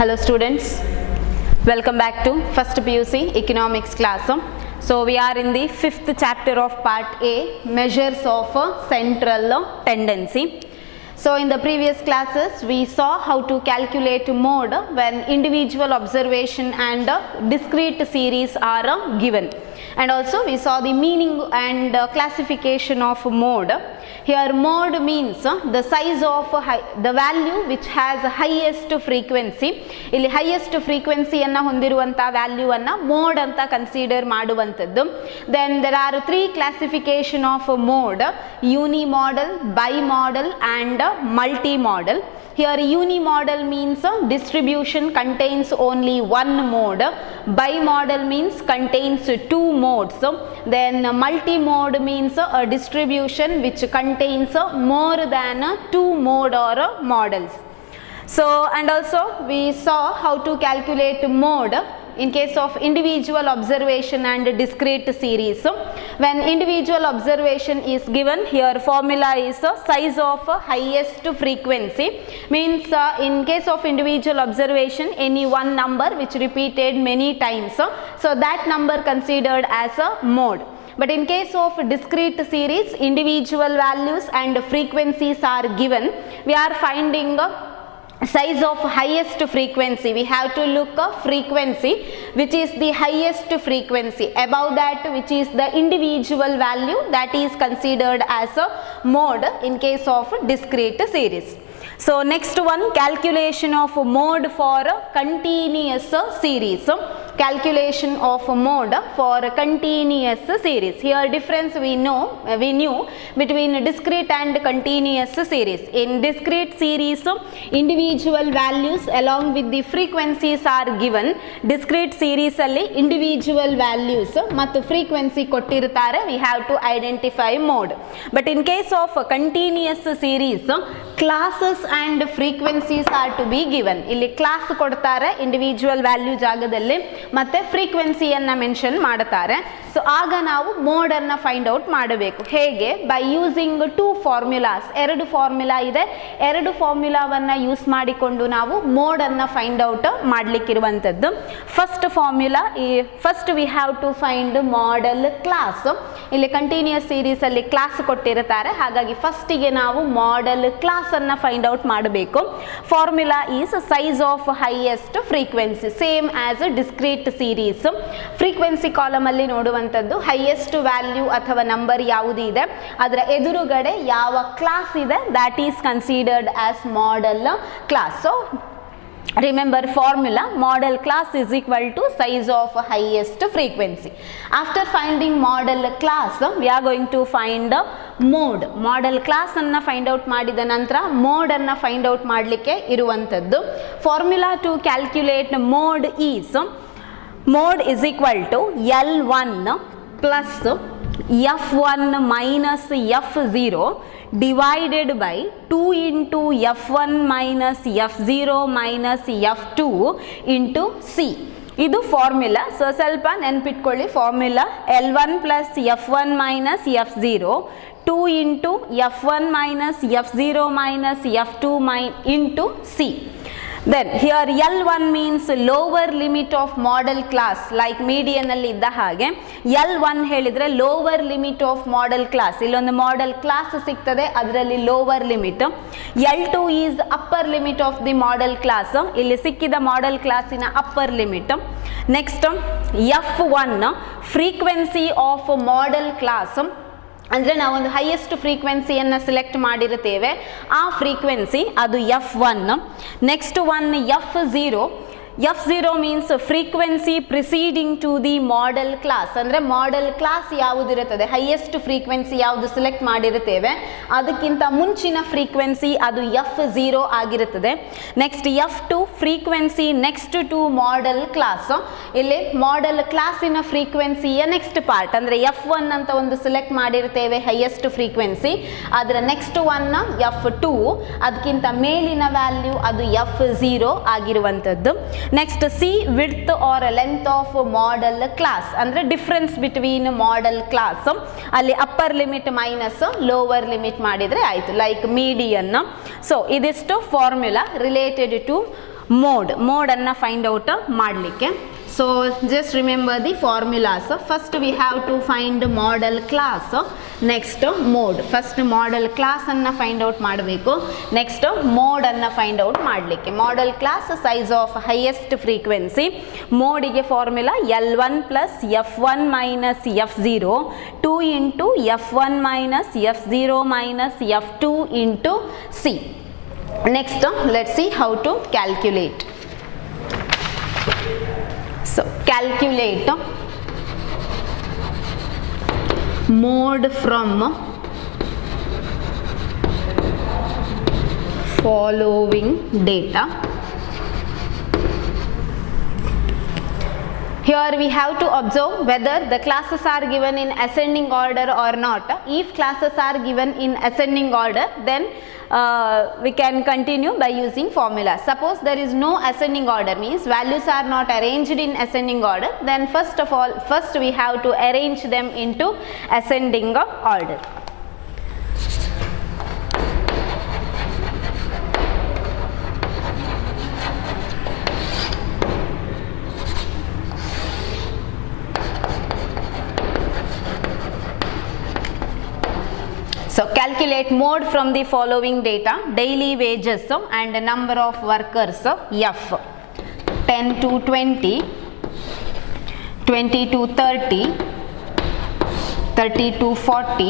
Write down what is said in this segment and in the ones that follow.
Hello students, welcome back to first PUC economics class. So we are in the fifth chapter of part A, measures of central tendency. So in the previous classes we saw how to calculate mode when individual observation and discrete series are given, and also we saw the meaning and classification of mode. Here mode means the size of the value which has highest frequency. ಇಲ್ಲಿ highest frequency ಅನ್ನು ಹೊಂದಿರುವಂತ ವ್ಯಾಲ್ಯೂ ಅನ್ನು mode ಅಂತ ಕನ್ಸಿಡರ್ ಮಾಡುವಂತದ್ದು. Then there are three classification of mode: unimodal, bimodal and multimodal. Here unimodal means distribution contains only one mode, bimodal means contains two modes, then multimode means a distribution which contains more than two mode or models. So and also we saw how to calculate mode in case of individual observation and discrete series. When individual observation is given, here formula is size of highest frequency, means in case of individual observation any one number which repeated many times, so that number considered as a mode. But in case of discrete series, individual values and frequencies are given, we are finding size of highest frequency. We have to look at frequency which is the highest frequency, above that which is the individual value, that is considered as a mode in case of discrete series. So next one, calculation of mode for continuous series. Calculation of mode for continuous series. Here difference we knew between discrete and continuous series. In discrete series individual values along with the frequencies are given. Discrete series alli individual values ಮತ್ತು frequency ಕೊಟ್ಟಿರುತ್ತಾರೆ, we have to identify mode. But in case of continuous series, classes and frequencies are to be given. ಇಲ್ಲಿ ಕ್ಲಾಸ್ ಕೊಡ್ತಾರೆ individual value ಜಾಗದಲ್ಲಿ, ಮತ್ತೆ ಫ್ರೀಕ್ವೆನ್ಸಿಯನ್ನು ಮೆನ್ಷನ್ ಮಾಡುತ್ತಾರೆ. ಸೊ ಆಗ ನಾವು ಮೋಡ್ ಅನ್ನು ಫೈಂಡ್ ಔಟ್ ಮಾಡಬೇಕು. ಹೇಗೆ? By using two formulas. ಎರಡು ಫಾರ್ಮುಲಾ ಇದೆ, ಎರಡು ಫಾರ್ಮುಲಾವನ್ನು ಯೂಸ್ ಮಾಡಿಕೊಂಡು ನಾವು ಮೋಡ್ ಅನ್ನು ಫೈಂಡ್ ಔಟ್ ಮಾಡಲಿಕ್ಕಿರುವಂಥದ್ದು. First formula, first we have to find modal class. ಇಲ್ಲಿ ಕಂಟಿನ್ಯೂಸ್ ಸೀರೀಸ್ ಅಲ್ಲಿ ಕ್ಲಾಸ್ ಕೊಟ್ಟಿರುತ್ತಾರೆ, ಹಾಗಾಗಿ ಫಸ್ಟಿಗೆ ನಾವು ಮಾಡೆಲ್ ಕ್ಲಾಸ್ ಅನ್ನು ಫೈಂಡ್ ಔಟ್ ಮಾಡಬೇಕು. Formula is size of highest frequency, same as discrete series. Frequency column ಅಲ್ಲಿ ನೋಡುವಂಥದ್ದು ಹೈಯೆಸ್ಟ್ ವ್ಯಾಲ್ಯೂ ಅಥವಾ ನಂಬರ್ ಯಾವುದು ಇದೆ ಅದರ ಎದುರುಗಡೆ ಯಾವ ಕ್ಲಾಸ್ ಇದೆ, that is considered as model class. So remember formula, model class is equal to size of highest frequency. After finding model class we are going to find mode. model class ಅನ್ನು find out ಮಾಡಿದ ನಂತರ mode ಅನ್ನು find out ಮಾಡಲಿಕ್ಕೆ ಇರುವಂಥದ್ದು. Formula to calculate mode is mode is equal to L1 plus F1 minus F0 divided by 2 into F1 minus F0 minus F2 into C. ಇದು formula. So ಸ್ವಲ್ಪ ನೆನ್ಪಿಟ್ಕೊಳ್ಳಿ, formula L1 plus F1 minus F0, 2 into F1 minus F0 minus F2 into C. Then here L1 means lower limit of model class, like median ಅಲ್ಲಿ ಇದ್ದ ಹಾಗೆ L1 ಹೇಳಿದ್ರೆ lower limit of model class. ಇಲ್ಲೊಂದು model class ಸಿಗ್ತದೆ, ಅದರಲ್ಲಿ lower limit. L2 is upper limit of the model class. ಇಲ್ಲಿ ಸಿಕ್ಕಿದ model classನ upper limit. Next F1 frequency of model class. ಅಂದರೆ ನಾವೊಂದು ಹೈಯೆಸ್ಟ್ ಫ್ರೀಕ್ವೆನ್ಸಿಯನ್ನು ಸೆಲೆಕ್ಟ್ ಮಾಡಿರುತ್ತೇವೆ, ಆ ಫ್ರೀಕ್ವೆನ್ಸಿ ಅದು F1. Next one F0. F0 means frequency preceding to the model class. ಅಂದರೆ ಮಾಡೆಲ್ ಕ್ಲಾಸ್ ಯಾವುದಿರುತ್ತದೆ, ಹೈಯೆಸ್ಟ್ ಫ್ರೀಕ್ವೆನ್ಸಿ ಯಾವುದು ಸೆಲೆಕ್ಟ್ ಮಾಡಿರುತ್ತೇವೆ ಅದಕ್ಕಿಂತ ಮುಂಚಿನ ಫ್ರೀಕ್ವೆನ್ಸಿ ಅದು F0 ಆಗಿರುತ್ತದೆ. Next F2 frequency next to model class. ಇಲ್ಲಿ ಮಾಡೆಲ್ ಕ್ಲಾಸಿನ ಫ್ರೀಕ್ವೆನ್ಸಿಯ ನೆಕ್ಸ್ಟ್ ಪಾರ್ಟ್, ಅಂದರೆ F1 ಅಂತ ಒಂದು ಸೆಲೆಕ್ಟ್ ಮಾಡಿರುತ್ತೇವೆ ಹೈಯೆಸ್ಟ್ ಫ್ರೀಕ್ವೆನ್ಸಿ, ಅದರ ನೆಕ್ಸ್ಟ್ ಒನ್ F2, ಅದಕ್ಕಿಂತ ಮೇಲಿನ ವ್ಯಾಲ್ಯೂ ಅದು F0 ಆಗಿರುವಂಥದ್ದು. Next C width or length of model class, ಅಂದರೆ ಡಿಫ್ರೆನ್ಸ್ ಬಿಟ್ವೀನ್ ಮಾಡೆಲ್ ಕ್ಲಾಸ್, ಅಲ್ಲಿ upper limit minus lower limit ಮಾಡಿದರೆ ಆಯಿತು, ಲೈಕ್ ಮೀಡಿಯನ್. ಸೊ ಇದಿಷ್ಟು ಫಾರ್ಮುಲಾ ರಿಲೇಟೆಡ್ ಟು ಮೋಡನ್ನು ಫೈಂಡ್ ಔಟ್ ಮಾಡಲಿಕ್ಕೆ. So just remember the formulas. First we have to find modal class, next mode. First modal ಕ್ಲಾಸನ್ನು find out ಮಾಡಬೇಕು, next ಮೋಡನ್ನು find out ಮಾಡಲಿಕ್ಕೆ. Modal class size of highest frequency, ಮೋಡಿಗೆ formula L1 plus F1 minus F0 2 into F1 minus F0 minus F2 into C. Next, let's see how to calculate. So, calculate mode from following data. Here we have to observe whether the classes are given in ascending order or not. If classes are given in ascending order, then we can continue by using formula. Suppose there is no ascending order, means values are not arranged in ascending order, then first we have to arrange them into ascending order. So calculate mode from the following data: daily wages and number of workers F, 10 to 20, 20 to 30, 30 to 40,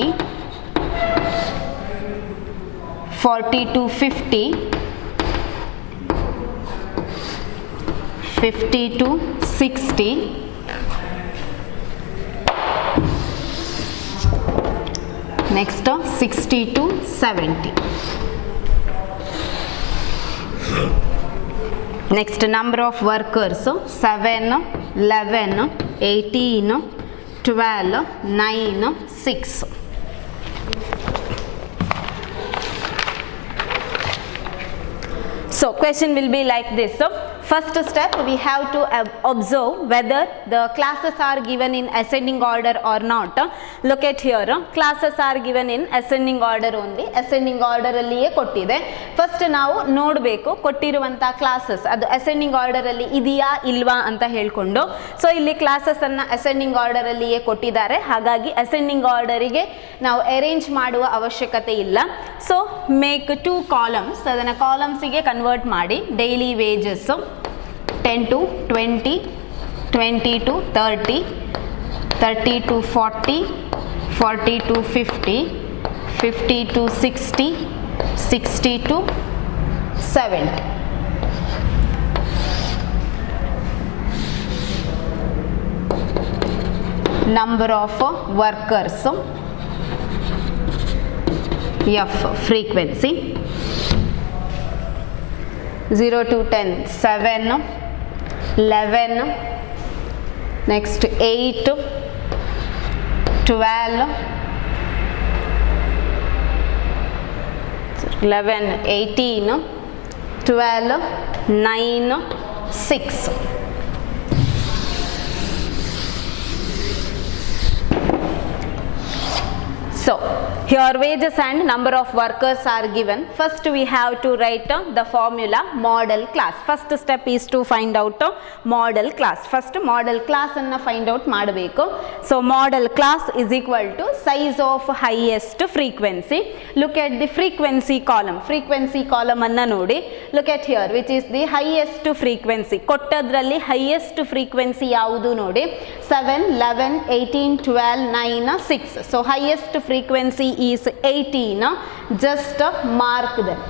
40 to 50, 50 to 60, next 60 to 70. Next number of workers 7, 11, 18, 12, 9, 6. So question will be like this. First step, we have to observe whether the classes are given in ascending order or not. Look at here, classes are given in ascending order only. Ascending order alliye kottide. First ನಾವು ನೋಡಬೇಕು ಕೊಟ್ಟಿರುವಂತ ಕ್ಲಾಸಸ್ ಅದು ascending order ಅಲ್ಲಿ ಇದೆಯಾ ಇಲ್ವಾ ಅಂತ ಹೇಳ್ಕೊಂಡು. ಸೊ ಇಲ್ಲಿ ಕ್ಲಾಸಸ್ ಅನ್ನ ಅಸೆಂಡಿಂಗ್ ಆರ್ಡರ್ ಅಲ್ಲಿಯೇ ಕೊಟ್ಟಿದ್ದಾರೆ, ಹಾಗಾಗಿ ಅಸೆಂಡಿಂಗ್ ಆರ್ಡರಿಗೆ ನಾವು ಅರೇಂಜ್ ಮಾಡುವ ಅವಶ್ಯಕತೆ ಇಲ್ಲ. ಸೊ ಮೇಕ್ 2 ಕಾಲಮ್ಸ್, ಅದನ್ನ ಕಾಲಮ್ಸಿಗೆ ಕನ್ವರ್ಟ್ ಮಾಡಿ. ಡೈಲಿ ವೇಜಸ್ 10 to 20, 20 to 30, 30 to 40, 40 to 50, 50 to 60, 60 to 70. Number of workers F, frequency 0 to 10, 7, 11, next 8, 12, 11, 18, 12, 9, 6. So here wages and number of workers are given. First we have to write the formula model class. First step is to find out model class. First model class anna find out ಮಾಡಬೇಕು. So model class is equal to size of highest frequency. Look at the frequency column. Frequency column anna ನೋಡಿ. Look at here, which is the highest frequency. ಕೊಟ್ಟದ್ರಲ್ಲಿ highest frequency ಯಾವುದು ನೋಡಿ. 7, 11, 18, 12, 9, 6. So highest frequency is 18. Just mark them.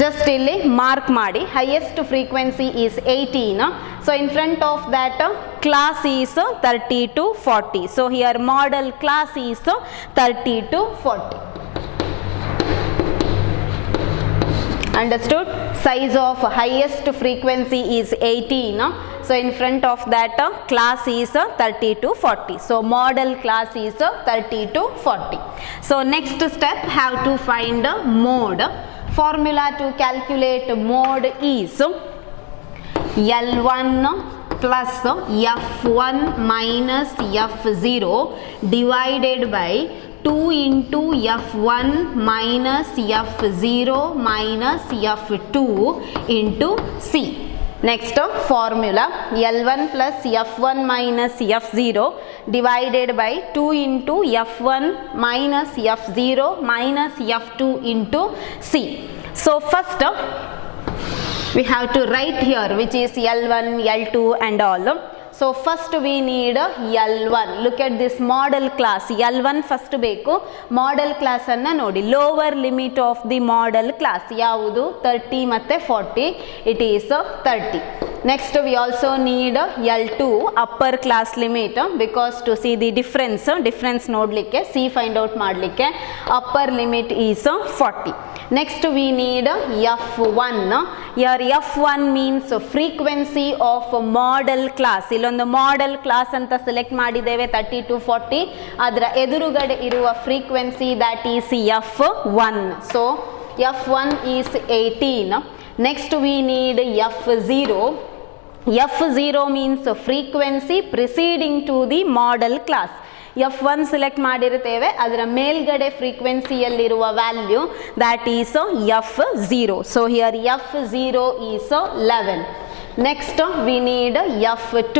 Just ಇಲ್ಲಿ mark ಮಾಡಿ. Highest frequency is 18. So in front of that class is 30 to 40. So here model class is 30 to 40. Understood? Size of highest frequency is 18. So in front of that class is 30 to 40. So model class is 30 to 40. So next step, have to find mode. Formula to calculate mode is L1 plus F1 minus F0 divided by 2 into F1 minus F0 minus F2 into C. Next formula L1 plus F1 minus F0 divided by 2 into F1 minus F0 minus F2 into C. So first we have to write here which is L1, L2 and all. So first we need L1. Look at this model class. L1 first ಬೇಕು. Model class ಅನ್ನ ನೋಡಿ. Lower limit of the model class ಯಾವುದು 30 ಮತ್ತೆ 40. It is 30. Next we also need L2 upper class limit because to see the difference ನೋಡಲಿಕ್ಕೆ C find out ಮಾಡಲಿಕ್ಕೆ upper limit is 40. Next we need F1. Here F1 means frequency of model class. ಇಲ್ಲೊಂದು model class ಅಂತ select ಮಾಡಿದ್ದೇವೆ 30 to 40. ಅದರ ಎದುರುಗಡೆ ಇರುವ frequency that is F1. So F1 is 18. Next we need F0. F0 means frequency preceding to the model class. F1 select ಮಾಡಿರುತ್ತೇವೆ ಅದರ ಮೇಲ್ಗಡೆ ಫ್ರೀಕ್ವೆನ್ಸಿಯಲ್ಲಿರುವ value that is F0. So here F0 is 11. Next we need F2.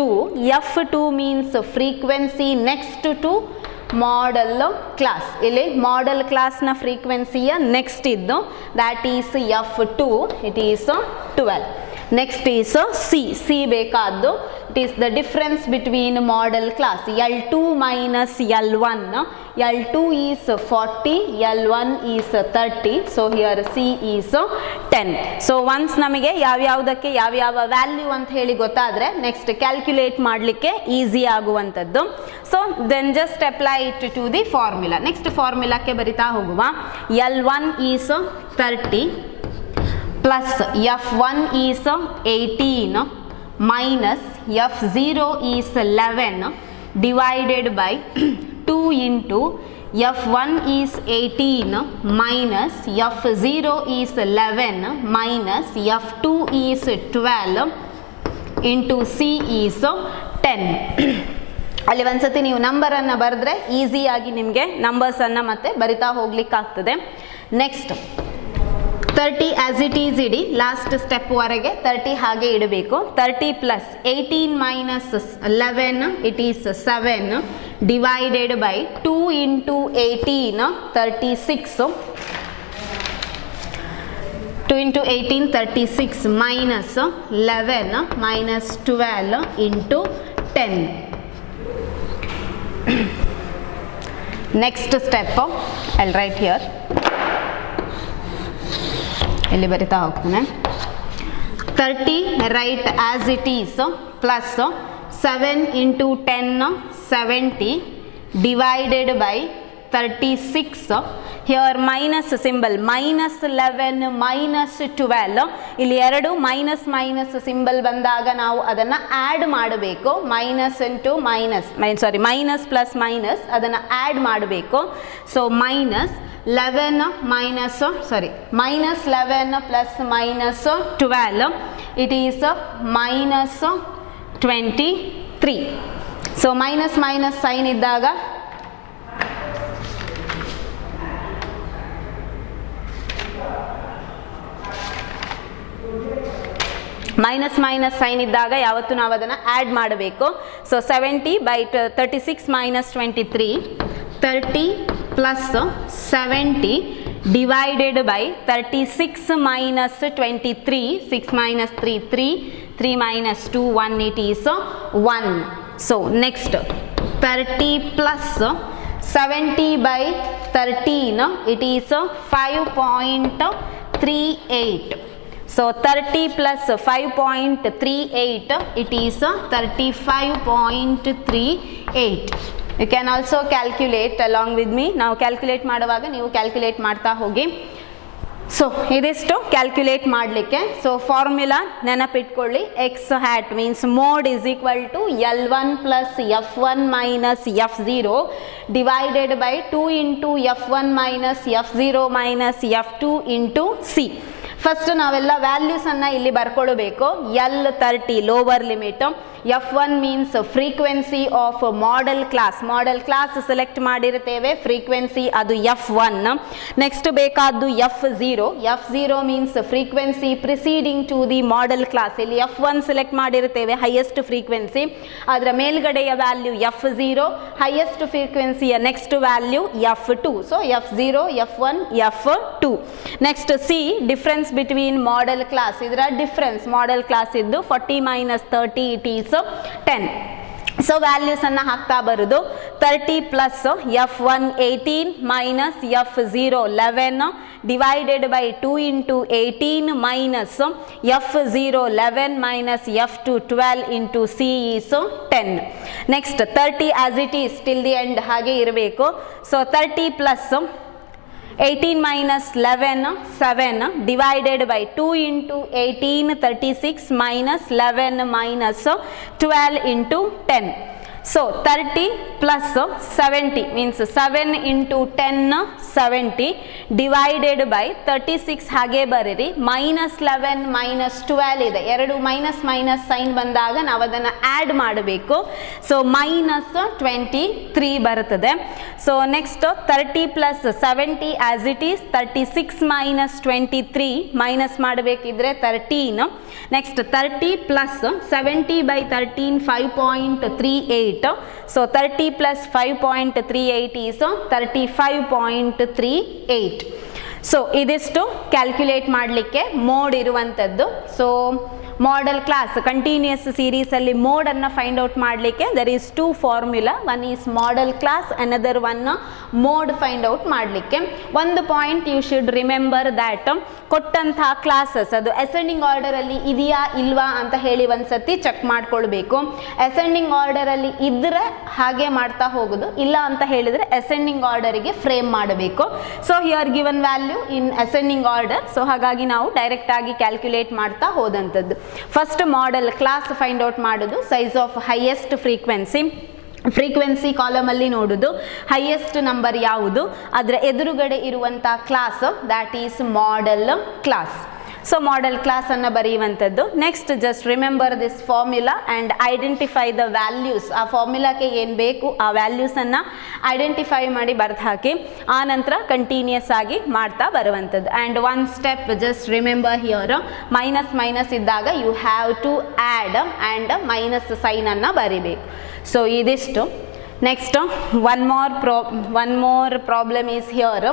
F2 means frequency next to model class. ಇಲ್ಲಿ model class ನ frequency next ಇದ್ದು that is F2. It is 12. Next is C ಬೇಕಾದ್ದು. It is the difference between model class L2 minus L1. L2 is 40, L1 is 30. So here C is 10. So once ನಮಗೆ ಯಾವ್ಯಾವುದಕ್ಕೆ ಯಾವ ವ್ಯಾಲ್ಯೂ ಅಂತ ಹೇಳಿ ಗೊತ್ತಾದರೆ next calculate ಮಾಡಲಿಕ್ಕೆ easy ಆಗುವಂಥದ್ದು. So then just apply it to the formula. Next ಫಾರ್ಮುಲಾಕ್ಕೆ ಬರಿತಾ ಹೋಗುವ. L1 is 30 plus F1 is 18 minus F0 is 11 divided by 2 into F1 is 18 minus F0 is 11 minus F2 is 12 into C is 10. ಅಲ್ಲಿ ಒಂದ್ಸತಿ ನೀವು ನಂಬರನ್ನು ಬರೆದ್ರೆ ಈಸಿಯಾಗಿ ನಿಮಗೆ ನಂಬರ್ಸನ್ನು ಮತ್ತೆ ಬರಿತಾ ಹೋಗ್ಲಿಕ್ಕಾಗ್ತದೆ. ನೆಕ್ಸ್ಟ್ 30 as it is ಇಡಿ, ಲಾಸ್ಟ್ ಸ್ಟೆಪ್ ವರೆಗೆ 30 ಹಾಗೆ ಇಡಬೇಕು. 30 plus 18 minus 11 it is 7 divided by 2 into 18 36 2 into 18 36 minus 11 minus 12 into 10. Next step I'll write here. ಇಲ್ಲಿ ಬರಿತಾ ಹೋಗ್ತಾನೆ. 30 write as it is plus 7 into 10 70 divided by 36. Here minus symbol minus 11 minus 12. ಇಲ್ಲಿ ಎರಡು ಮೈನಸ್ ಮೈನಸ್ ಸಿಂಬಲ್ ಬಂದಾಗ ನಾವು ಅದನ್ನು ಆ್ಯಡ್ ಮಾಡಬೇಕು. Minus into minus minus plus minus ಅದನ್ನು ಆ್ಯಡ್ ಮಾಡಬೇಕು. So minus 11 plus minus 12 it is minus 23. So minus sign ಇದ್ದಾಗ ಮೈನಸ್ ಸೈನ್ ಇದ್ದಾಗ ಯಾವತ್ತು ನಾವು ಅದನ್ನು ಆ್ಯಡ್ ಮಾಡಬೇಕು. ಸೊ 70 by 36 minus 23 30 plus 70 divided by 36 minus 23 6 minus 3 3 minus 2 1 it is 1. So next 30 plus 70 by 13 it is 5.38. So 30 plus 5.38 it is 35.38. You can also calculate along with me. ನಾವು calculate ಮಾಡುವಾಗ ನೀವು calculate ಮಾಡ್ತಾ ಹೋಗಿ. ಸೊ ಇದಿಷ್ಟು ಕ್ಯಾಲ್ಕುಲೇಟ್ ಮಾಡಲಿಕ್ಕೆ. ಸೊ ಫಾರ್ಮುಲಾ ನೆನಪಿಟ್ಕೊಳ್ಳಿ. X hat means mode is equal to L1 plus F1 minus F0 divided by 2 into F1 minus F0 minus F2 into C. First ನಾವೆಲ್ಲ ವ್ಯಾಲ್ಯೂಸನ್ನು ಇಲ್ಲಿ ಬರ್ಕೊಳ್ಬೇಕು. L30 lower limit, F1 means frequency of model class. Modal class select ಮಾಡಿರ್ತೇವೆ, frequency ಅದು F1. Next ಬೇಕಾದ್ದು F0 means frequency preceding to the model class. ಇಲ್ಲಿ F1 select ಮಾಡಿರ್ತೇವೆ, highest frequency, ಅದರ ಮೇಲ್ಗಡೆಯ ವ್ಯಾಲ್ಯೂ F0, ಹೈಯೆಸ್ಟ್ ಫ್ರೀಕ್ವೆನ್ಸಿಯ next value F2. So F0, F1, F2. Next C, difference between model class. ಇದರ difference modal class ಇದ್ದು 40 - 30 it is 10. So values ಅನ್ನ ಹಾಕ್ತಾ ಬರುದು. 30 plus F1 18 minus F0 11 divided by 2 into 18 minus F0 11 minus F2 12 into C is 10. ನೆಕ್ಸ್ಟ್ 30 as it is till the end ಹಾಗೆ ಇರಬೇಕು. ಸೊ 30 plus 18 minus 11 7 divided by 2 into 18 36 minus 11 minus 12 into 10. So 30 plus 70 means 7 into 10 70 divided by 36 ಹಾಗೆ ಬರೀರಿ minus 11 minus 12 ಇದೆ, ಎರಡು ಮೈನಸ್ ಮೈನಸ್ ಸೈನ್ ಬಂದಾಗ ನಾವು ಅದನ್ನು ಆ್ಯಡ್ ಮಾಡಬೇಕು. ಸೊ ಮೈನಸ್ 23 ಬರುತ್ತದೆ. So next 30 plus 70 as it is 36 minus 23 minus ಮಾಡಬೇಕಿದ್ರೆ 13. Next 30 plus 70 by 13 5.38. So 30 plus 5.38 is 35.38. So ಇದಿಷ್ಟು ಕ್ಯಾಲ್ಕುಲೇಟ್ ಮಾಡಲಿಕ್ಕೆ ಮೋಡ್ ಇರುವಂಥದ್ದು. ಸೊ ಮಾಡೆಲ್ ಕ್ಲಾಸ್ ಕಂಟಿನ್ಯೂಸ್ ಸೀರೀಸಲ್ಲಿ ಮೋಡನ್ನು ಫೈಂಡ್ ಔಟ್ ಮಾಡಲಿಕ್ಕೆ there is 2 formula. One is modal class, another one mode find out ಮಾಡಲಿಕ್ಕೆ. ಒಂದು point you should remember that ಕೊಟ್ಟಂಥ classes ಅದು ಅಸೆಂಡಿಂಗ್ ಆರ್ಡರಲ್ಲಿ ಇದೆಯಾ ಇಲ್ವಾ ಅಂತ ಹೇಳಿ ಒಂದ್ಸತಿ ಚೆಕ್ ಮಾಡ್ಕೊಳ್ಬೇಕು. ಅಸೆಂಡಿಂಗ್ ಆರ್ಡರಲ್ಲಿ ಇದ್ದರೆ ಹಾಗೆ ಮಾಡ್ತಾ ಹೋಗೋದು, ಇಲ್ಲ ಅಂತ ಹೇಳಿದರೆ ಅಸೆಂಡಿಂಗ್ ಆರ್ಡರಿಗೆ ಫ್ರೇಮ್ ಮಾಡಬೇಕು. So here given value in ascending order. So ಹಾಗಾಗಿ ನಾವು ಡೈರೆಕ್ಟ್ ಆಗಿ ಕ್ಯಾಲ್ಕುಲೇಟ್ ಮಾಡ್ತಾ ಹೋದಂಥದ್ದು. First modal class find out ಮಾಡೋದು. Size of highest frequency column ಅಲ್ಲಿ ನೋಡುದು ಹೈಯೆಸ್ಟ್ ನಂಬರ್ ಯಾವುದು, ಅದರ ಎದುರುಗಡೆ ಇರುವಂಥ class that is modal class. So modal class ಅನ್ನು ಬರೆಯುವಂಥದ್ದು. Next just remember this formula and identify the values. ಆ ಫಾರ್ಮ್ಯುಲಾಕ್ಕೆ ಏನು ಬೇಕು ಆ ವ್ಯಾಲ್ಯೂಸನ್ನು ಐಡೆಂಟಿಫೈ ಮಾಡಿ ಬರೆದು ಹಾಕಿ ಆ ನಂತರ ಕಂಟಿನ್ಯೂಸ್ ಆಗಿ ಮಾಡ್ತಾ ಬರುವಂಥದ್ದು. And one step just remember here minus minus ಇದ್ದಾಗ you have to add and minus ಸೈನನ್ನು ಬರಿಬೇಕು. ಸೊ ಇದಿಷ್ಟು. Next one more problem is here.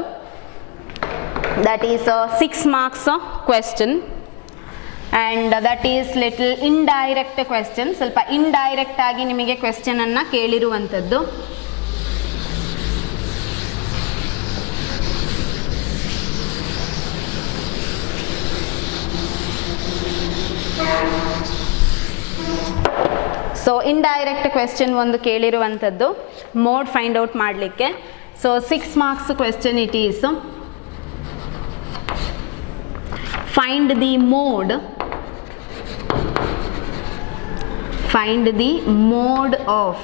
That is a 6 marks question and that is little indirect question. ಸ್ವಲ್ಪ indirect ಆಗಿ ನಿಮಗೆ ಕ್ವೆಶ್ಚನ್ ಅನ್ನ ಕೇಳಿರುವಂಥದ್ದು. So indirect question ಒಂದು ಕೇಳಿರುವಂಥದ್ದು ಮೋಡ್ ಫೈಂಡ್ ಔಟ್ ಮಾಡಲಿಕ್ಕೆ. ಸೊ 6 marks question it is. Find the mode of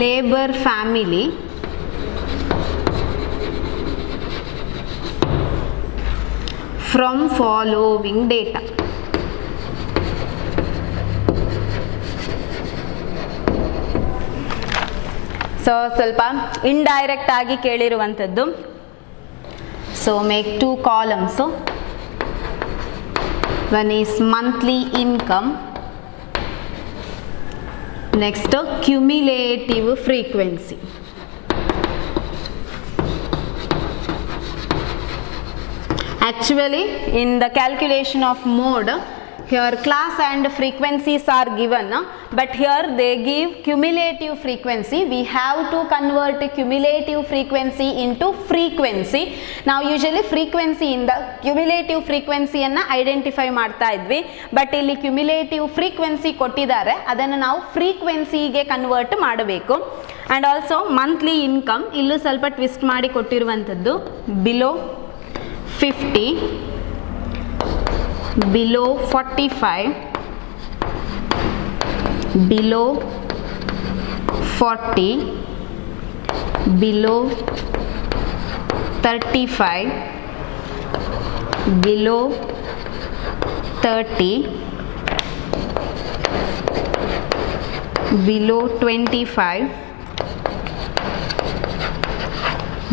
labor family from following data. So ಸ್ವಲ್ಪ ಇಂಡೈರೆಕ್ಟ್ ಆಗಿ ಕೇಳಿರುವಂಥದ್ದು. So make 2 columns. One is monthly income. Next cumulative frequency. Actually in the calculation of mode here class and frequencies are given, but here they give cumulative frequency. We have to convert cumulative frequency into frequency. Now usually frequency in the cumulative frequency ಅನ್ನು identify ಮಾಡ್ತಾ ಇದ್ವಿ, but ಇಲ್ಲಿ cumulative frequency ಕೊಟ್ಟಿದ್ದಾರೆ, ಅದನ್ನು ನಾವು ಫ್ರೀಕ್ವೆನ್ಸಿಗೆ convert ಮಾಡಬೇಕು. And also monthly income ಇಲ್ಲೂ ಸ್ವಲ್ಪ ಟ್ವಿಸ್ಟ್ ಮಾಡಿ ಕೊಟ್ಟಿರುವಂಥದ್ದು. ಬಿಲೋ 50, below 45, below 40, below 35, below 30, below 25,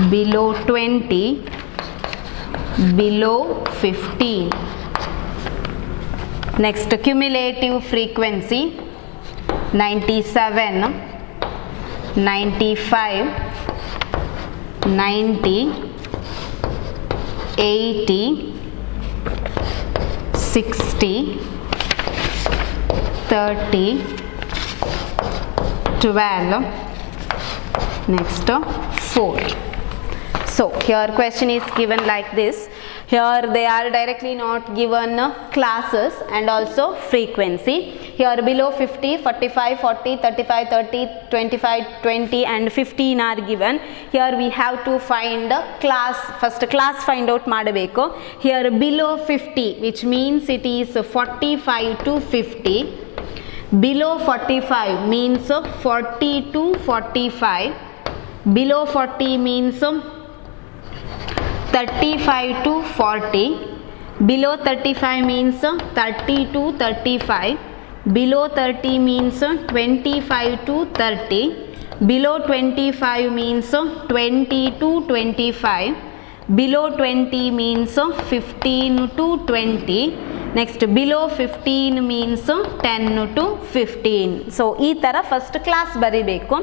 below 20, below 15. Next, cumulative frequency 97, 95, 90, 80, 60, 30, 12, next 4. So here question is given like this. Here they are directly not given classes and also frequency. Here below 50, 45, 40, 35, 30, 25, 20 and 15 are given. Here we have to find class, first class find out ಮಾಡಬೇಕು. Here below 50, which means it is 45 to 50. Below 45 means 40 to 45. Below 40 means 35 to 40. Below 35 means 30 to 35. Below 30 means 25 to 30. Below 25 means 20 to 25. Below 20 means 15 to 20. Next below 15 means 10 to 15. So ee tara first class baribeku.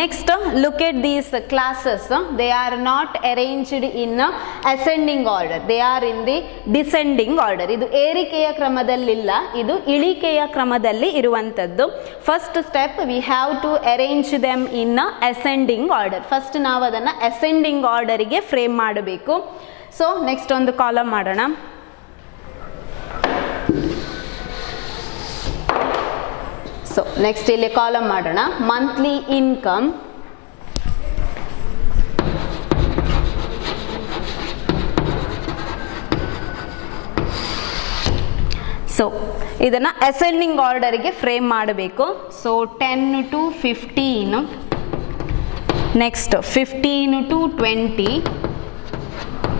Next look at these classes. They are not arranged in ascending order, they are in the descending order. Idu ಏರಿಕೆಯ ಕ್ರಮದಲ್ಲಿಲ್ಲ, ಇದು ಇಳಿಕೆಯ ಕ್ರಮದಲ್ಲಿ ಇರುವಂತದ್ದು. First step we have to arrange them in ascending order. First ನಾವು ಅದನ್ನ ascending order ಗೆ ಫ್ರೇಮ್ ಮಾಡಬೇಕು. So next ಒಂದು ಕಾಲಮ್ ಮಾಡೋಣ. So next ಇಲ್ಲಿ ಕಾಲಮ್ ಮಾಡೋಣ. ಮಂತ್ಲಿ ಇನ್ಕಮ್, ಸೊ ಇದನ್ನ ಅಸೆಂಡಿಂಗ್ ಆರ್ಡರ್ಗೆ ಫ್ರೇಮ್ ಮಾಡಬೇಕು. ಸೊ 10 to 15, ನೆಕ್ಸ್ಟ್ 15 to 20,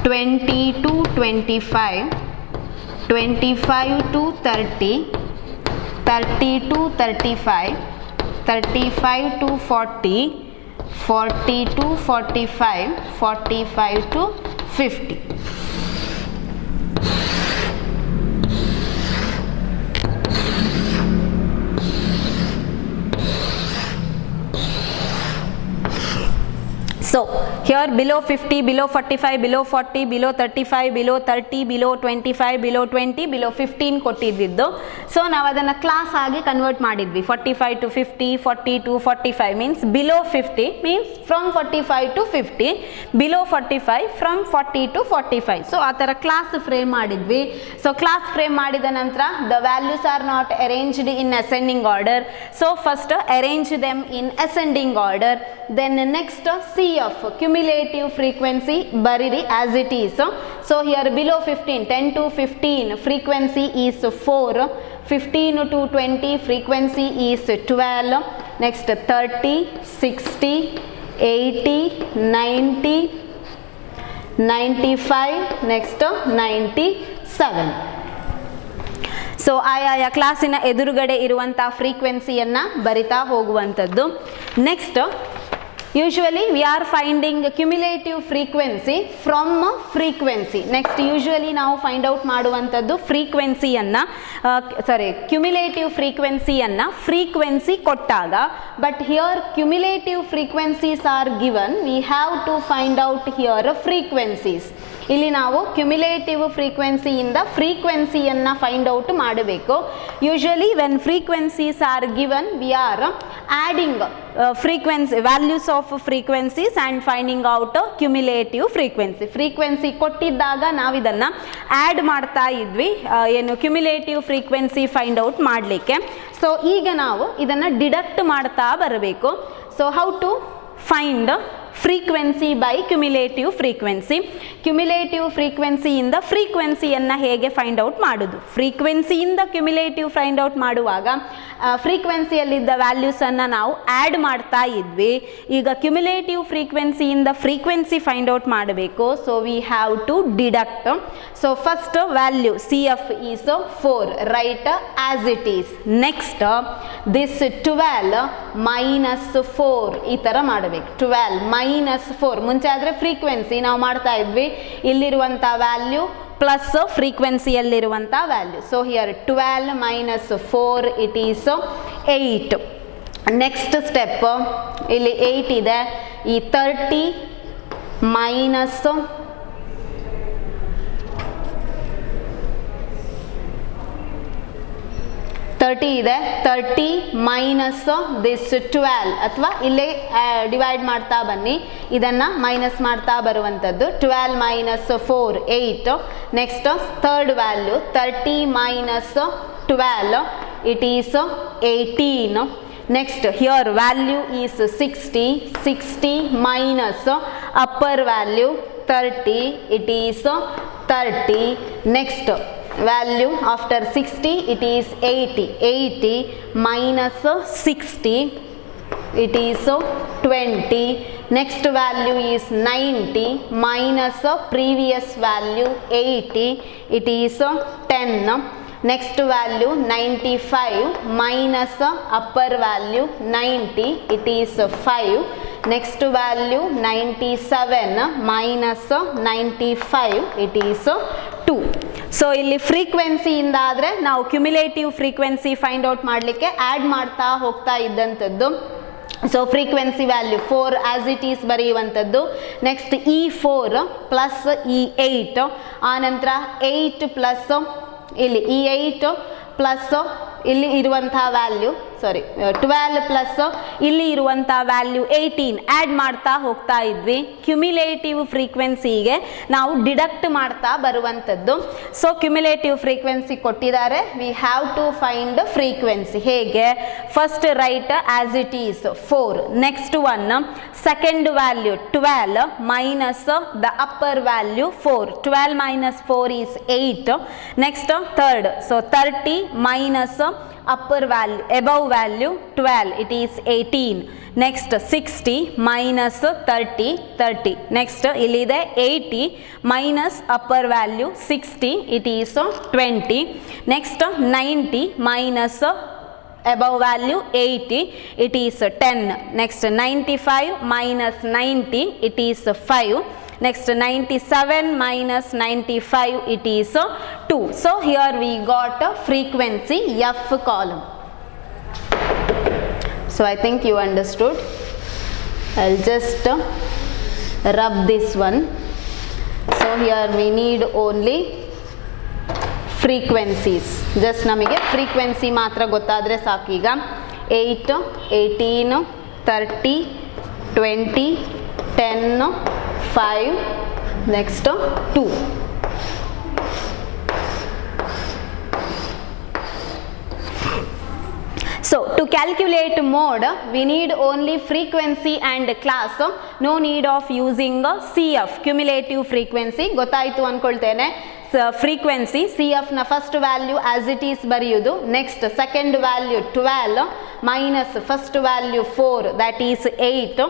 20 to 25, 25 to 30, 30 to 35, 35 to 40, 40 to 45, 45 to 50. So here below 50, below 45, below 40, below 35, below 30, below 25, below 20, below 15 ಕೊಟ್ಟಿದ್ದು. ಸೊ ನಾವು ಅದನ್ನು ಕ್ಲಾಸ್ ಆಗಿ ಕನ್ವರ್ಟ್ ಮಾಡಿದ್ವಿ. 45 to 50, 40 to 45 means below 50 means from 45 to 50, below 45 from 40 to 45. ಸೊ ಆ ಥರ ಕ್ಲಾಸ್ ಫ್ರೇಮ್ ಮಾಡಿದ್ವಿ. ಸೊ ಕ್ಲಾಸ್ ಫ್ರೇಮ್ ಮಾಡಿದ ನಂತರ the values are not arranged in ascending order. So first arrange them in ascending order. Then next CF, cumulative frequency bariri as it is. So here below 15, 10 to 15 frequency is 4, 15 to 20 frequency is 12, next 30, 60, 80, 90, 95, next 97. ಸೊ ಆಯಾ ಕ್ಲಾಸಿನ ಎದುರುಗಡೆ ಇರುವಂಥ ಫ್ರೀಕ್ವೆನ್ಸಿಯನ್ನು ಬರಿತಾ ಹೋಗುವಂಥದ್ದು. Next usually we are finding cumulative frequency from frequency. Next usually ನಾವು find out ಮಾಡುವಂಥದ್ದು ಫ್ರೀಕ್ವೆನ್ಸಿಯನ್ನು ಕ್ಯುಮ್ಯುಲೇಟಿವ್ ಫ್ರೀಕ್ವೆನ್ಸಿಯನ್ನು ಫ್ರೀಕ್ವೆನ್ಸಿ ಕೊಟ್ಟಾಗ, but here cumulative frequencies are given, we have to find out here frequencies. ಇಲ್ಲಿ ನಾವು ಕ್ಯುಮ್ಯುಲೇಟಿವ್ ಫ್ರೀಕ್ವೆನ್ಸಿಯಿಂದ ಫ್ರೀಕ್ವೆನ್ಸಿಯನ್ನು ಫೈಂಡ್ ಔಟ್ ಮಾಡಬೇಕು. Usually when frequencies are given we are adding frequency values of frequencies and finding out cumulative frequency. Frequency ಕೊಟ್ಟಿದ್ದಾಗ ನಾವು ಇದನ್ನು add ಮಾಡ್ತಾ ಇದ್ವಿ ಏನು ಕ್ಯುಮ್ಯುಲೇಟಿವ್ ಫ್ರೀಕ್ವೆನ್ಸಿ ಫೈಂಡ್ ಔಟ್ ಮಾಡಲಿಕ್ಕೆ. ಸೊ ಈಗ ನಾವು ಇದನ್ನು ಡಿಡಕ್ಟ್ ಮಾಡ್ತಾ ಬರಬೇಕು. So how to find frequency by cumulative frequency. Cumulative ಫ್ರೀಕ್ವೆನ್ಸಿಯಿಂದ ಫ್ರೀಕ್ವೆನ್ಸಿಯನ್ನು ಹೇಗೆ ಫೈಂಡ್ ಔಟ್ ಮಾಡೋದು? ಫ್ರೀಕ್ವೆನ್ಸಿಯಿಂದ ಕ್ಯುಮ್ಯುಲೇಟಿವ್ ಫೈಂಡ್ ಔಟ್ ಮಾಡುವಾಗ ಫ್ರೀಕ್ವೆನ್ಸಿಯಲ್ಲಿದ್ದ ವ್ಯಾಲ್ಯೂಸನ್ನು ನಾವು ಆ್ಯಡ್ ಮಾಡ್ತಾ ಇದ್ವಿ. ಈಗ ಕ್ಯುಮ್ಯುಲೇಟಿವ್ ಫ್ರೀಕ್ವೆನ್ಸಿಯಿಂದ ಫ್ರೀಕ್ವೆನ್ಸಿ ಫೈಂಡ್ ಔಟ್ ಮಾಡಬೇಕು. So we have to deduct. So first value C F is 4, right as it is. Next this 12 minus 4 ಈ ಥರ ಮಾಡಬೇಕು. 12 ಮೈನಸ್ 4 ಮುಂಚೆ ಆದರೆ ಫ್ರೀಕ್ವೆನ್ಸಿ ನಾವು ಮಾಡ್ತಾ ಇದ್ವಿ, ಇಲ್ಲಿರುವಂಥ ವ್ಯಾಲ್ಯೂ ಪ್ಲಸ್ ಫ್ರೀಕ್ವೆನ್ಸಿಯಲ್ಲಿರುವಂಥ value. So here 12 minus 4 it is 8. Next step ಇಲ್ಲಿ 8 ಇದೆ. ಈ 30 ಮೈನಸ್ 30 ಇದೆ. 30 ಮೈನಸ್ ದಿಸ್ 12 ಅಥವಾ ಇಲ್ಲೇ ಡಿವೈಡ್ ಮಾಡ್ತಾ ಬನ್ನಿ, ಇದನ್ನು ಮೈನಸ್ ಮಾಡ್ತಾ ಬರುವಂಥದ್ದು. 12 ಮೈನಸ್ 4 8. ನೆಕ್ಸ್ಟ್ ಥರ್ಡ್ ವ್ಯಾಲ್ಯೂ 30 ಮೈನಸ್ 12 it is 18. Next here value is 60. 60 minus upper value 30 it is 30. Next value after 60 it is 80. 80 minus 60 it is 20. Next value is 90 minus previous value 80 it is 10. Next value 95 minus upper value 90 it is 5. Next value 97 minus 95 it is 2. So ಇಲ್ಲಿ ಫ್ರೀಕ್ವೆನ್ಸಿಯಿಂದ ಆದರೆ ನಾವು cumulative frequency find out ಮಾಡಲಿಕ್ಕೆ add ಮಾಡ್ತಾ ಹೋಗ್ತಾ ಇದ್ದಂಥದ್ದು. So frequency value 4 as it is ಬರೆಯುವಂಥದ್ದು. Next E4 plus E8, ಆನಂತರ 8 ಪ್ಲಸ್ ಇಲ್ಲಿ E8 ಪ್ಲಸ್ ಇಲ್ಲಿ ಇರುವಂಥ ವ್ಯಾಲ್ಯೂ 12 ಪ್ಲಸ್ ಇಲ್ಲಿ ಇರುವಂಥ ವ್ಯಾಲ್ಯೂ 18 ಆ್ಯಡ್ ಮಾಡ್ತಾ ಹೋಗ್ತಾ ಇದ್ವಿ. ಕ್ಯುಮ್ಯುಲೇಟಿವ್ ಫ್ರೀಕ್ವೆನ್ಸಿಗೆ ನಾವು ಡಿಡಕ್ಟ್ ಮಾಡ್ತಾ ಬರುವಂಥದ್ದು. ಸೊ ಕ್ಯುಮ್ಯುಲೇಟಿವ್ ಫ್ರೀಕ್ವೆನ್ಸಿ ಕೊಟ್ಟಿದ್ದಾರೆ, we have to find frequency. ಹೇಗೆ? First write as it is 4. Next one second value 12 minus the upper value 4. 12 minus 4 is 8. Next third, so 30 minus upper value above value 12 it is 18. Next 60 minus 30. Next illide 80 minus upper value 60 it is 20. Next 90 minus above value 80 it is 10. Next 95 minus 90 it is 5. Next 97 minus 95 it is 2. So here we got a frequency F column. So I think you understood. I'll just rub this one. So here we need only frequencies. Just ನಮಗೆ frequency ಮಾತ್ರ ಗೊತ್ತಾದರೆ ಸಾಕೀಗ. 8, 18, 30, 20, 10, 5, next 2. So to calculate mode we need only frequency and class, no need of using CF, cumulative frequency. ಗೊತ್ತಾಯಿತು ಅನ್ಕೊಳ್ತೇನೆ. Frequency CF ನ first value as it is ಬರೆಯುವುದು. Next second value 12 minus first value 4 that is 8.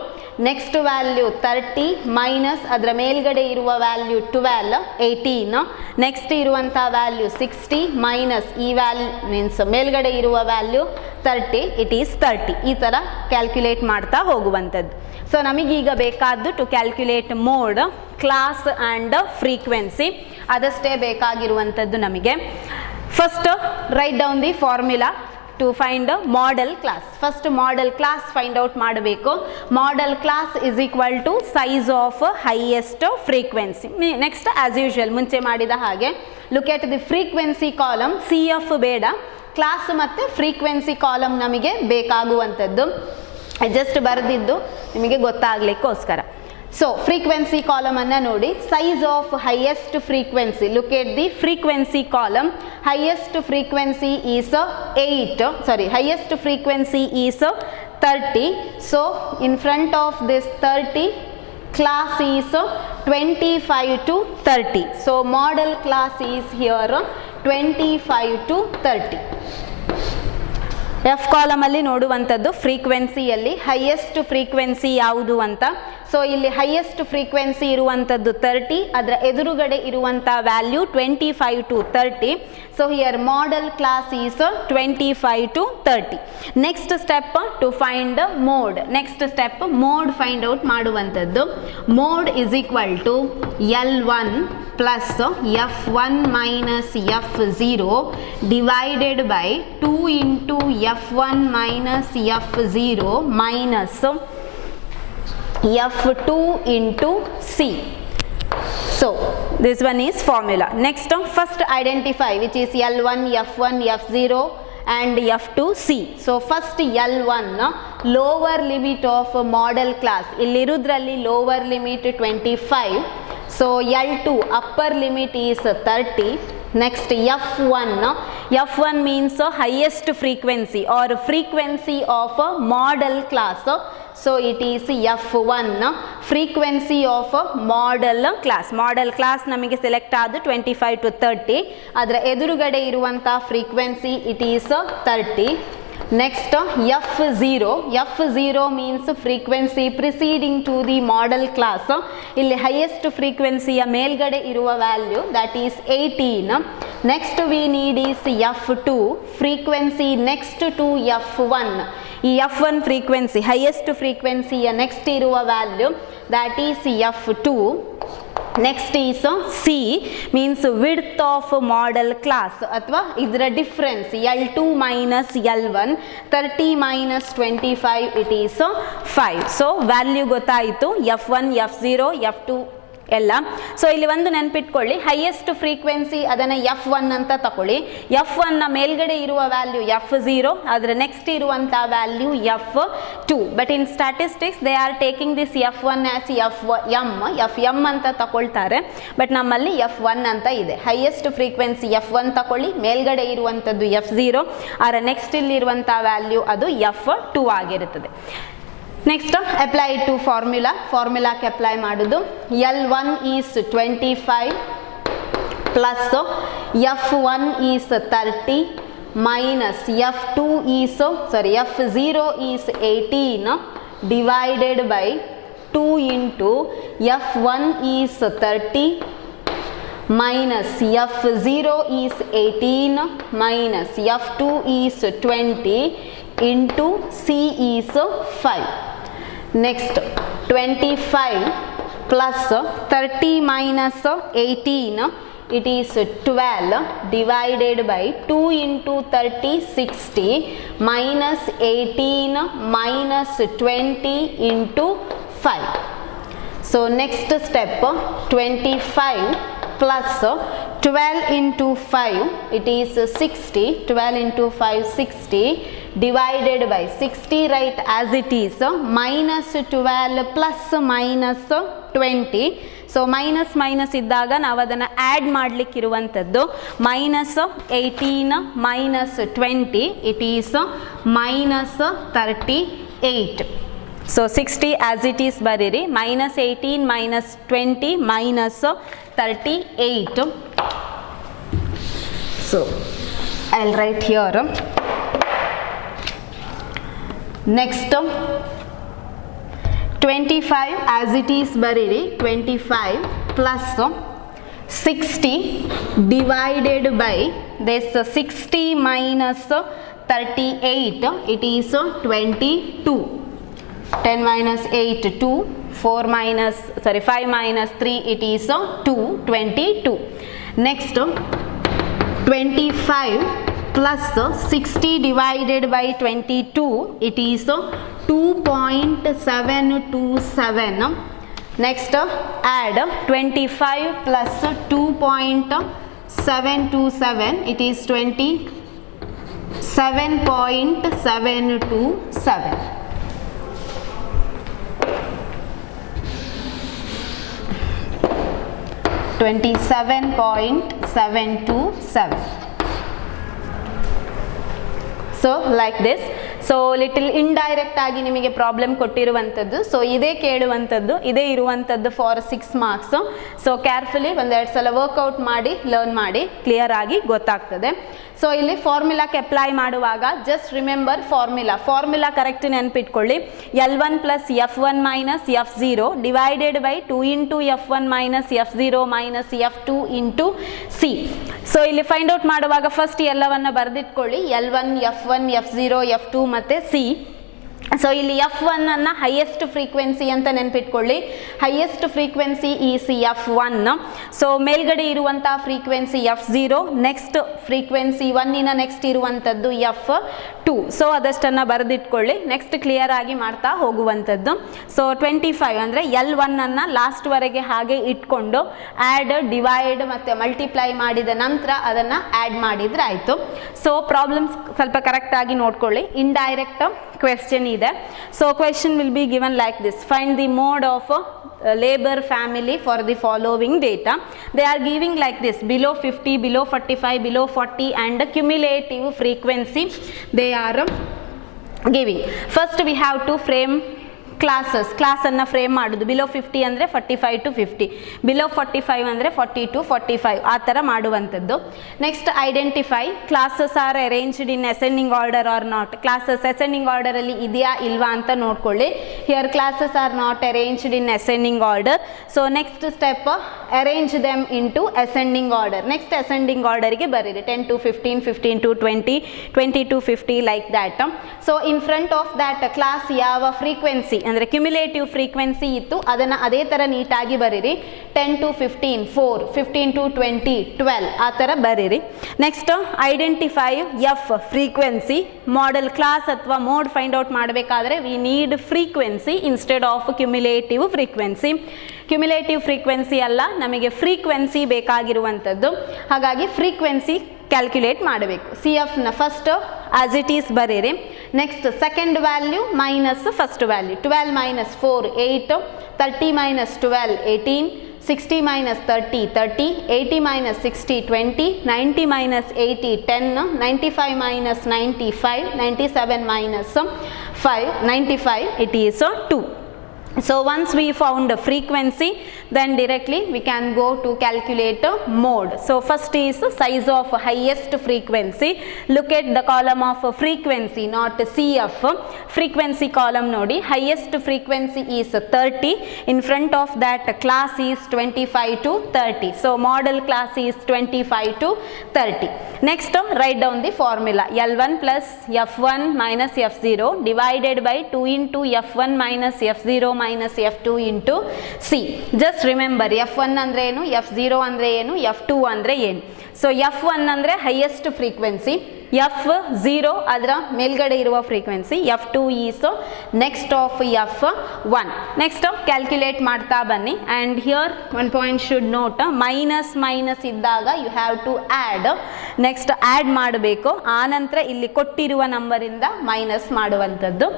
Next value 30 minus ಅದರ ಮೇಲ್ಗಡೆ ಇರುವ value 12 18. Next ಇರುವಂಥ value 60 minus ಈ value means ಮೇಲ್ಗಡೆ ಇರುವ ವ್ಯಾಲ್ಯೂ 30 ಇಟ್ ಈಸ್ 30. ಈ ಥರ ಕ್ಯಾಲ್ಕ್ಯುಲೇಟ್ ಮಾಡ್ತಾ ಹೋಗುವಂಥದ್ದು. ಸೊ ನಮಗೀಗ ಬೇಕಾದ್ದು to calculate mode, class and frequency, ಅದಷ್ಟೇ ಬೇಕಾಗಿರುವಂಥದ್ದು ನಮಗೆ. First write down the formula to find modal class. First modal class find out ಮಾಡಬೇಕು. Modal class is equal to size of highest frequency. Next as usual ಮುಂಚೆ ಮಾಡಿದ ಹಾಗೆ look at the frequency column. CF ಬೇಡ, class ಮತ್ತು frequency column ನಮಗೆ ಬೇಕಾಗುವಂಥದ್ದು. ಜಸ್ಟ್ ಬರೆದಿದ್ದು ನಿಮಗೆ ಗೊತ್ತಾಗಲಿಕ್ಕೋಸ್ಕರ. ಸೊ ಫ್ರೀಕ್ವೆನ್ಸಿ ಕಾಲಮನ್ನು ನೋಡಿ. Size of highest frequency, look at the frequency column. Highest frequency is 8, highest frequency is 30. So in front of this 30 class is 25 to 30. So model class is here 25 to 30. F ಕಾಲಮಲ್ಲಿ ನೋಡುವಂಥದ್ದು ಫ್ರೀಕ್ವೆನ್ಸಿಯಲ್ಲಿ highest frequency ಯಾವುದು ಅಂತ. ಸೊ ಇಲ್ಲಿ highest frequency ಇರುವಂಥದ್ದು 30, ಅದರ ಎದುರುಗಡೆ ಇರುವಂಥ value 25 to 30. So here modal class is 25 to 30. Next step to find mode. Next step mode find out ಮಾಡುವಂಥದ್ದು. Mode is equal to L1 plus F1 minus F0 divided by 2 into F1 minus F0 minus F2 into C. So this one is formula. Next first identify which is L1, F1, F0 and F2 C. So first L1 lower limit of model class. Illirudralli lower limit 25. So L2 upper limit is 30. Next F1. F1 means highest frequency or frequency of a model class. So it is F1 frequency of a model class. Model class ನಮಗೆ ಸೆಲೆಕ್ಟ್ ಆದ 25 to 30. ಅದರ ಎದುರುಗಡೆ ಇರುವಂಥ frequency it is 30. Next F0. F0 means frequency preceding to the model class. ಇಲ್ಲಿ highest frequency ಮೇಲ್ಗಡೆ ಇರುವ value that is 18. Next we need is F2 frequency next to F1. ಈ F1 frequency highest frequency next ಇರುವ value that is F2. Next is C means width of model class ಅಥವಾ ಇದರ difference L2 minus L1 30 minus 25 it is 5. So value ಗೊತ್ತಾಯಿತು F1, F0, F2 ಎಲ್ಲ. ಸೊ ಇಲ್ಲಿ ಒಂದು ನೆನಪಿಟ್ಕೊಳ್ಳಿ, highest frequency ಅದನ್ನು F1 ಅಂತ ತಗೊಳ್ಳಿ. F1 ನ ಮೇಲ್ಗಡೆ ಇರುವ ವ್ಯಾಲ್ಯೂ F0, ಅದರ ನೆಕ್ಸ್ಟ್ ಇರುವಂಥ value F2. But in statistics they are taking this F1 as FM ಅಂತ ತಗೊಳ್ತಾರೆ. ಬಟ್ ನಮ್ಮಲ್ಲಿ F1 ಅಂತ ಇದೆ. ಹೈಯೆಸ್ಟ್ ಫ್ರೀಕ್ವೆನ್ಸಿ F1 ತಗೊಳ್ಳಿ, ಮೇಲ್ಗಡೆ ಇರುವಂಥದ್ದು F0, ಅದರ ನೆಕ್ಸ್ಟ್ ಇಲ್ಲಿರುವಂಥ ವ್ಯಾಲ್ಯೂ ಅದು F2 ಆಗಿರುತ್ತದೆ. ನೆಕ್ಸ್ಟ್ ಅಪ್ಲೈ ಟು ಫಾರ್ಮುಲಾಕ್ಕೆ ಅಪ್ಲೈ ಮಾಡೋದು. L1 is 25 plus F1 is 30 minus F0 is 18 divided by 2 into F1 is 30 minus F0 is 18 minus F2 is 20 into C is 5. Next 25 plus 30 minus 18 it is 12 divided by 2 into 30 60 minus 18 minus 20 into 5. So next step 25 plus 12 into 5 it is 60, 12 into 5 60 divided by 60 right as it is minus 12 plus minus 20. So minus ಇದ್ದಾಗ ನಾವು ಅದನ್ನು add ಮಾಡಲಿಕ್ಕಿರುವಂಥದ್ದು minus 18 minus 20 it is minus 38. So 60 as it is ಬರೀರಿ, minus 18 minus 20 minus 38. So I'll write here. Next 25 as it is bariri 25 plus 60 divided by this 60 minus 38 it is 22. 10 minus 8 2, 5 minus 3 it is 2, 22. Next 25 plus 60 divided by 22 it is 2.727. Next add 25 plus 2.727 it is 27.727. 27.727. So like this. So little indirect ಆಗಿ ನಿಮಗೆ ಪ್ರಾಬ್ಲಮ್ ಕೊಟ್ಟಿರುವಂಥದ್ದು. ಸೊ ಇದೇ ಕೇಳುವಂಥದ್ದು, ಇದೇ ಇರುವಂಥದ್ದು ಫಾರ್ 6 marks. So carefully ಒಂದೆರಡು ಸಲ ವರ್ಕೌಟ್ ಮಾಡಿ ಲರ್ನ್ ಮಾಡಿ ಕ್ಲಿಯರ್ ಆಗಿ ಗೊತ್ತಾಗ್ತದೆ. ಸೊ ಇಲ್ಲಿ ಫಾರ್ಮುಲಾಕ್ಕೆ ಅಪ್ಲೈ ಮಾಡುವಾಗ ಜಸ್ಟ್ ರಿಮೆಂಬರ್ ಫಾರ್ಮುಲಾ ಕರೆಕ್ಟ್ ನೆನಪಿಟ್ಕೊಳ್ಳಿ. L1 plus F1 minus F0 divided by 2 into F1 minus F0 minus F2 into C. So ಇಲ್ಲಿ ಫೈಂಡ್ ಔಟ್ ಮಾಡುವಾಗ ಫಸ್ಟ್ ಎಲ್ಲವನ್ನ ಬರೆದಿಟ್ಕೊಳ್ಳಿ. L1, F1, F0, F2 ಮತ್ತು C. ಸೊ ಇಲ್ಲಿ F1 ಅನ್ನ ಹೈಯೆಸ್ಟ್ ಫ್ರೀಕ್ವೆನ್ಸಿ ಅಂತ ನೆನಪಿಟ್ಕೊಳ್ಳಿ. Highest frequency is F1. So ಮೇಲ್ಗಡೆ ಇರುವಂತಹ ಫ್ರೀಕ್ವೆನ್ಸಿ F0, ನೆಕ್ಸ್ಟ್ ಫ್ರೀಕ್ವೆನ್ಸಿ 1 ನೆಕ್ಸ್ಟ್ ಇರುವಂಥದ್ದು F2. ಸೊ ಅದಷ್ಟನ್ನು ಬರೆದಿಟ್ಕೊಳ್ಳಿ, ನೆಕ್ಸ್ಟ್ ಕ್ಲಿಯರ್ ಆಗಿ ಮಾಡ್ತಾ ಹೋಗುವಂಥದ್ದು. ಸೊ 25 ಅಂದರೆ L1 ಅನ್ನು ಲಾಸ್ಟ್ವರೆಗೆ ಹಾಗೆ ಇಟ್ಕೊಂಡು ಆ್ಯಡ್, ಡಿವೈಡ್ ಮತ್ತು ಮಲ್ಟಿಪ್ಲೈ ಮಾಡಿದ ನಂತರ ಅದನ್ನು ಆ್ಯಡ್ ಮಾಡಿದರೆ ಆಯಿತು. ಸೊ ಪ್ರಾಬ್ಲಮ್ಸ್ ಸ್ವಲ್ಪ ಕರೆಕ್ಟಾಗಿ ನೋಡ್ಕೊಳ್ಳಿ. ಇಂಡೈರೆಕ್ಟ್ ಕ್ವೆಶ್ಚನ್ ಇದೆ. So question will be given like this: find the mode of labor family for the following data. They are giving like this: below 50, below 45, below 40 and cumulative frequency they are giving. First we have to frame ಕ್ಲಾಸನ್ನು frame ಮಾಡೋದು. Below 50 ಅಂದರೆ 45 to 50, ಬಿಲೋ 45 ಅಂದರೆ 40 to 45 ಆ ಥರ ಮಾಡುವಂಥದ್ದು. Next identify classes are arranged in ascending order or not. Classes ascending ಆರ್ಡರಲ್ಲಿ ಇದೆಯಾ ಇಲ್ವಾ ಅಂತ ನೋಡ್ಕೊಳ್ಳಿ. Here classes are not arranged in ascending order. So next step arrange them into ascending order. Next ascending ಆರ್ಡರ್ಗೆ ಬರೀರಿ 10 to 15, 15 to 20, 20 to 50 like that. So in front of that class ಯಾವ ಫ್ರೀಕ್ವೆನ್ಸಿ ಅಂದರೆ cumulative frequency ಇತ್ತು ಅದನ್ನು ಅದೇ ಥರ ನೀಟಾಗಿ ಬರೀರಿ. 10 to 15 4, 15 to 20 12 ಆ ಥರ ಬರೀರಿ. Next identify F frequency. Modal class ಅಥವಾ ಮೋಡ್ ಫೈಂಡ್ ಔಟ್ ಮಾಡಬೇಕಾದ್ರೆ we need frequency instead of cumulative frequency. Cumulative frequency ಅಲ್ಲ, ನಮಗೆ ಫ್ರೀಕ್ವೆನ್ಸಿ ಬೇಕಾಗಿರುವಂಥದ್ದು. ಹಾಗಾಗಿ ಫ್ರೀಕ್ವೆನ್ಸಿ ಕ್ಯಾಲ್ಕ್ಯುಲೇಟ್ ಮಾಡಬೇಕು. ಸಿ ಎಫ್ನ ಫಸ್ಟ್ ಆಸ್ ಇಟ್ ಈಸ್ ಬರೀರಿ. Next second value minus first value. 12 minus 4 8, 30 minus 12 18, 60 minus 30 30, 80 minus 60 20, 90 minus 80 10, 95 minus 95, 97 minus 5, 95 it is 2. So once we found the frequency, then directly we can go to calculate mode. So first is size of highest frequency. Look at the column of frequency, not CF. Frequency column nodi. Highest frequency is 30. In front of that class is 25 to 30. So model class is 25 to 30. Next write down the formula. L1 plus F1 minus F0 divided by 2 into F1 minus F0 minus F2 into C. Just remember F1 ಅಂದ್ರೆ ಏನು, F0 ಅಂದರೆ ಏನು, F2 ಅಂದರೆ ಏನು. So F1 ಅಂದರೆ highest frequency, F0 ಅದರ ಮೇಲ್ಗಡೆ ಇರುವ frequency, F2 is next of F1. Next calculate ಮಾಡ್ತಾ ಬನ್ನಿ. And here one point should note, minus ಇದ್ದಾಗ you have to add. Next add ಮಾಡಬೇಕು, ಆನಂತರ ಇಲ್ಲಿ ಕೊಟ್ಟಿರುವ ನಂಬರಿಂದ ಮೈನಸ್ ಮಾಡುವಂಥದ್ದು.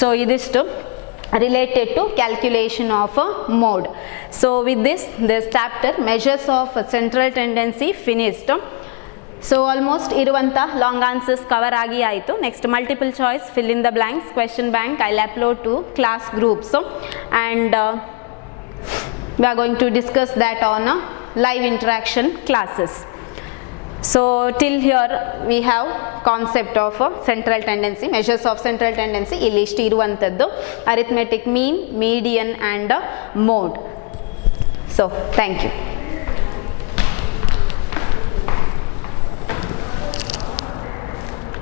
ಸೊ ಇದಿಷ್ಟು related to calculation of a mode. So with this chapter measures of central tendency finished. So almost iruvanta long answers cover agi aitu. Next multiple choice, fill in the blanks, question bank I'll upload to class groups, and we are going to discuss that on live interaction classes. So till here we have concept of central tendency, measures of central tendency. ಇಲ್ಲಿ ಇಷ್ಟು ಇರುವಂಥದ್ದು arithmetic mean, median and mode. So thank you.